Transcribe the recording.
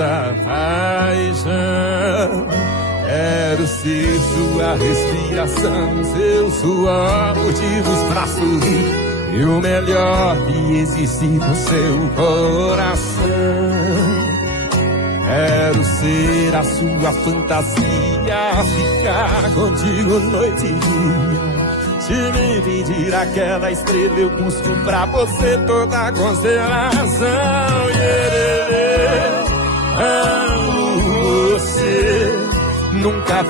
nossa paixão. Quero ser sua respiração, seu suor, motivos pra sorrir. E o melhor que existe no seu coração. Quero ser a sua fantasia, ficar contigo noite e dia. Se me pedir aquela estrela, eu busco pra você toda a constelação. Amo você, nunca